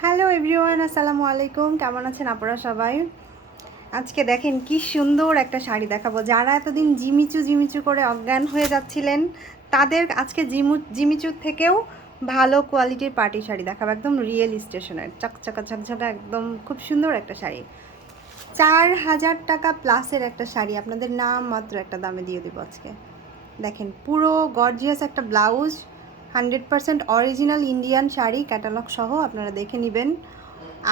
Hello everyone, আসসালামু আলাইকুম। কেমন আছেন আপনারা সবাই? আজকে দেখেন কি সুন্দর একটা শাড়ি দেখাবো। যারা এতদিন জিমিচু জিমিচু করে অজ্ঞান হয়ে যাচ্ছিলেন, তাদের আজকে জিমিচুর থেকেও ভালো কোয়ালিটির পার্টি শাড়ি দেখাবো। একদম রিয়েল স্টেশনের চকচকা ঝকঝকা, একদম খুব সুন্দর একটা শাড়ি। 4,000 টাকা প্লাসের একটা শাড়ি আপনাদের নাম মাত্র একটা দামে দিয়ে দেবো আজকে। দেখেন পুরো গর্জিয়াস একটা blouse, 100% original Indian sari, catalogue সহ আপনারা দেখে নেবেন।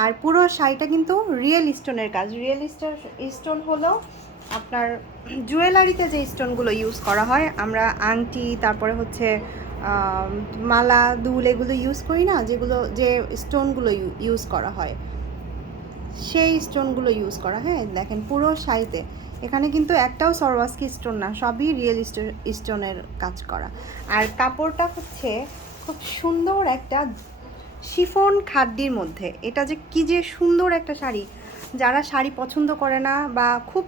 আর পুরো শাড়িটা কিন্তু রিয়েল স্টোনের কাজ। রিয়েল স্টোন হলো আপনার জুয়েলারিতে যে স্টোনগুলো ইউজ করা হয়, আমরা আংটি, তারপরে হচ্ছে মালা, দুল, এগুলো ইউজ করি না, যেগুলো যে স্টোনগুলো ইউজ করা হয় সেই স্টোনগুলো ইউজ করা। হ্যাঁ, দেখেন পুরো শাড়িতে এখানে কিন্তু একটাও সরওয়াস্কি স্টোন না, সবই রিয়েল স্টোনের কাজ করা। আর কাপড়টা হচ্ছে খুব সুন্দর একটা শিফন খাদ্যির মধ্যে। এটা যে কি যে সুন্দর একটা শাড়ি, যারা শাড়ি পছন্দ করে না বা খুব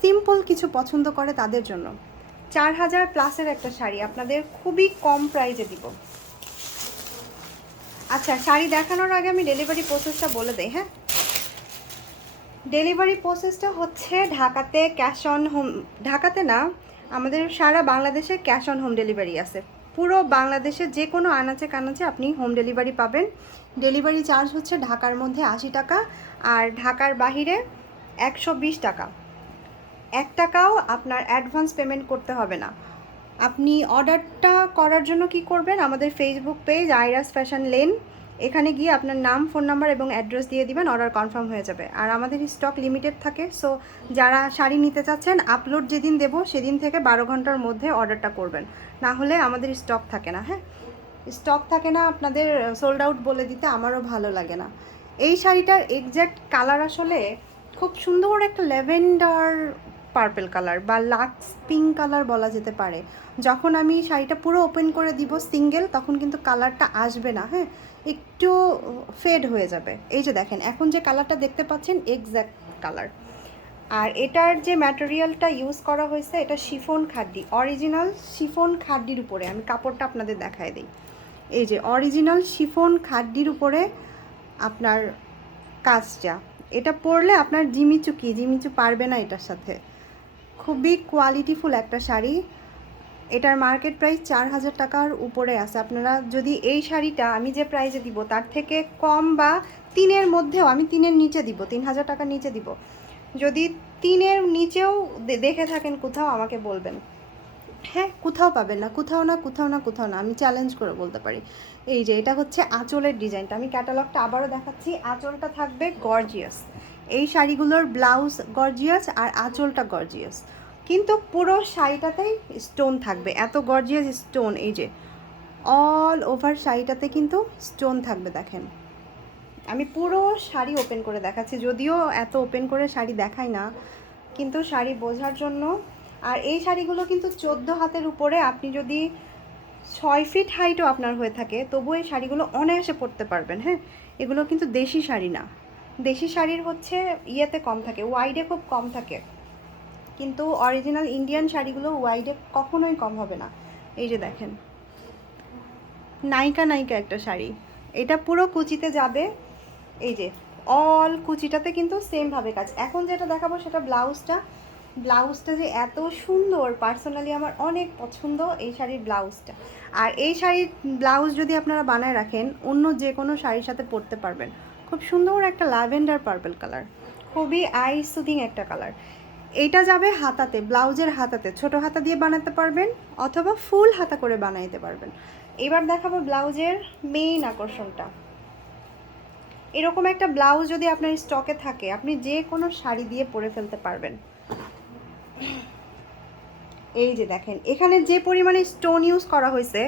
সিম্পল কিছু পছন্দ করে তাদের জন্য 4,000 প্লাসের একটা শাড়ি আপনাদের খুবই কম প্রাইসে দিব। আচ্ছা, শাড়ি দেখানোর আগে আমি ডেলিভারি প্রসেসটা বলে দেই। হ্যাঁ, ডেলিভারি প্রসেসটা হচ্ছে ঢাকাতে ক্যাশ অন হোম, ঢাকাতে না, আমাদের সারা বাংলাদেশে ক্যাশ অন হোম ডেলিভারি আছে। পুরো বাংলাদেশে যে কোনো আনাচে কানাচে আপনি হোম ডেলিভারি পাবেন। ডেলিভারি চার্জ হচ্ছে ঢাকার মধ্যে 80 টাকা, আর ঢাকার বাহিরে 120 টাকা। 1 টাকাও আপনার অ্যাডভান্স পেমেন্ট করতে হবে না। আপনি অর্ডারটা করার জন্য কি করবেন, আমাদের ফেসবুক পেজ আইরাস ফ্যাশন লেন, এখানে গিয়ে আপনার নাম, ফোন নাম্বার এবং অ্যাড্রেস দিয়ে দিবেন, অর্ডার কনফার্ম হয়ে যাবে। আর আমাদের স্টক লিমিটেড থাকে, সো যারা শাড়ি নিতে চাচ্ছেন আপলোড যেদিন দেবো সেদিন থেকে 12 ঘন্টার মধ্যে অর্ডারটা করবেন, না হলে আমাদের স্টক থাকে না। হ্যাঁ, স্টক থাকে না, আপনাদের সোল্ড আউট বলে দিতে আমারও ভালো লাগে না। এই শাড়িটার এক্স্যাক্ট কালার আসলে খুব সুন্দর একটা ল্যাভেন্ডার পার্পল কালার বা লাক্স পিঙ্ক কালার বলা যেতে পারে। যখন আমি শাড়িটা পুরো ওপেন করে দিব সিঙ্গেল, তখন কিন্তু কালারটা আসবে না। হ্যাঁ, একটু ফেড হয়ে যাবে। এই যে দেখেন এখন যে কালারটা দেখতে পাচ্ছেন এক্স্যাক্ট কালার। আর এটার যে ম্যাটেরিয়ালটা ইউজ করা হয়েছে, এটা শিফন খাড্ডি, অরিজিনাল শিফন খাড্ডির উপরে। আমি কাপড়টা আপনাদের দেখায় দিই। এই যে অরিজিনাল শিফন খাড্ডির উপরে আপনার কাজটা, এটা পরলে আপনার জিমিচু পারবে না এটার সাথে। খুবই কোয়ালিটিফুল একটা শাড়ি। এটার মার্কেট প্রাইস 4,000 টাকার উপরে আছে। আপনারা যদি এই শাড়িটা আমি যে প্রাইসে দিব তার থেকে কম বা 3-এর মধ্যেও, আমি 3-এর নিচে দিব, 3,000 টাকার নিচে দিব, যদি 3-এর নিচেও দেখে থাকেন কোথাও আমাকে বলবেন। হ্যাঁ, কোথাও পাবেন না, কোথাও না, আমি চ্যালেঞ্জ করে বলতে পারি। এই যে এটা হচ্ছে আঁচলের ডিজাইনটা, আমি ক্যাটালগটা আবারও দেখাচ্ছি। আঁচলটা থাকবে গর্জিয়াস, এই শাড়িগুলোর ব্লাউজ গর্জিয়াস আর আঁচলটা গর্জিয়াস, কিন্তু পুরো শাড়িটাতেই স্টোন থাকবে, এত গর্জিয়াস স্টোন। এই যে অল ওভার শাড়িটাতে কিন্তু স্টোন থাকবে। দেখেন আমি পুরো শাড়ি ওপেন করে দেখাচ্ছি, যদিও এত ওপেন করে শাড়ি দেখাই না, কিন্তু শাড়ি বোঝার জন্য। আর এই শাড়িগুলো কিন্তু 14 হাতের উপরে, আপনি যদি 6 ফিট হাইটও আপনার হয়ে থাকে তবু এই শাড়িগুলো অনায়াসে পরতে পারবেন। হ্যাঁ, এগুলো কিন্তু দেশি শাড়ি না। দেশি শাড়ির হচ্ছে ইয়েতে কম থাকে, ওয়াইডে খুব কম থাকে, কিন্তু অরিজিনাল ইন্ডিয়ান শাড়িগুলো ওয়াইডে কখনোই কম হবে না। এই যে দেখেন নায়িকা নায়িকা একটা শাড়ি, এটা পুরো কুচিতে যাবে। এই যে অল কুচিটাতে কিন্তু সেমভাবে কাজ। এখন যেটা দেখাবো সেটা ব্লাউজটা, ব্লাউজটা যে এত সুন্দর, পার্সোনালি আমার অনেক পছন্দ এই শাড়ির ব্লাউজটা। আর এই শাড়ির ব্লাউজ যদি আপনারা বানায় রাখেন, অন্য যে কোনো শাড়ির সাথে পরতে পারবেন। খুব সুন্দর একটা ল্যাভেন্ডার পার্পল কালার, খুবই আই সুদিং একটা কালার। এইটা যাবে হাতাতে, ব্লাউজের হাতাতে ছোট হাতা দিয়ে বানাতে পারবেন অথবা ফুল হাতা করে বানাইতে পারবেন। এবার দেখাবো ব্লাউজের মেইন আকর্ষণটা। এরকম একটা ব্লাউজ যদি আপনার স্টকে থাকে, আপনি যে কোনো শাড়ি দিয়ে পরে ফেলতে পারবেন। এই যে দেখেন এখানে যে পরিমাণে স্টোন ইউজ করা হয়েছে,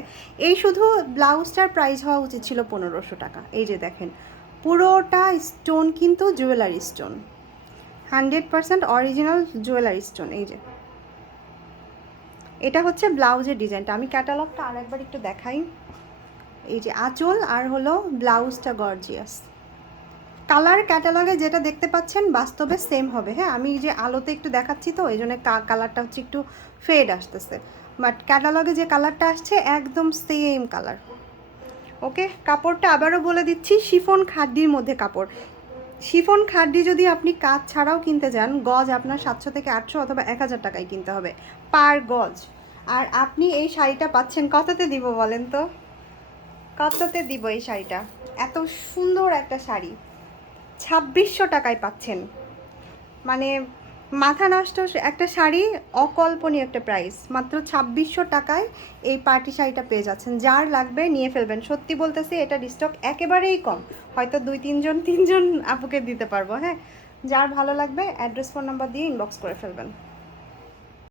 এই শুধু ব্লাউজটার প্রাইস হওয়া উচিত ছিল 1500 টাকা। এই যে দেখেন পুরোটা স্টোন কিন্তু jewellery stone, 100% original jewellery stone. এই যে এটা হচ্ছে ব্লাউজের ডিজাইনটা, আমি ক্যাটালগটা আরেকবার একটু দেখাই। এই যে আঁচল আর হলো ব্লাউজটা গর্জিয়াস। কালার ক্যাটালগে যেটা দেখতে পাচ্ছেন বাস্তবে সেম হবে। হ্যাঁ, আমি যে আলোতে একটু দেখাচ্ছি তো এই জন্য কালারটা হচ্ছে একটু ফেড আসতেছে, বাট ক্যাটালগে যে কালারটা আসছে একদম সেম কালার। ওকে, কাপড়টা আবারও বলে দিচ্ছি, শিফন খাড্ডির মধ্যে কাপড়। শিফন খাড্ডি যদি আপনি কাজ ছাড়াও কিনতে যান, গজ আপনার 700 থেকে 800 অথবা 1000 টাকায় কিনতে হবে পার গজ। আর আপনি এই শাড়িটা পাচ্ছেন কততে দিব বলেন তো? কততে দিব এই শাড়িটা? এত সুন্দর একটা শাড়ি 2600 টাকায় পাচ্ছেন। মানে মাথা নষ্ট একটা শাড়ি, অকল্পনীয় একটা প্রাইস। মাত্র 2600 টাকায় এই পার্টি শাড়িটা পেয়ে যাচ্ছেন। যার লাগবে নিয়ে ফেলবেন। সত্যি বলতেছি, এটা স্টক একেবারেই কম, হয়তো 2-3 জন আপুকে দিতে পারবো। হ্যাঁ, যার ভালো লাগবে অ্যাড্রেস ফোন নাম্বার দিয়ে ইনবক্স করে ফেলবেন।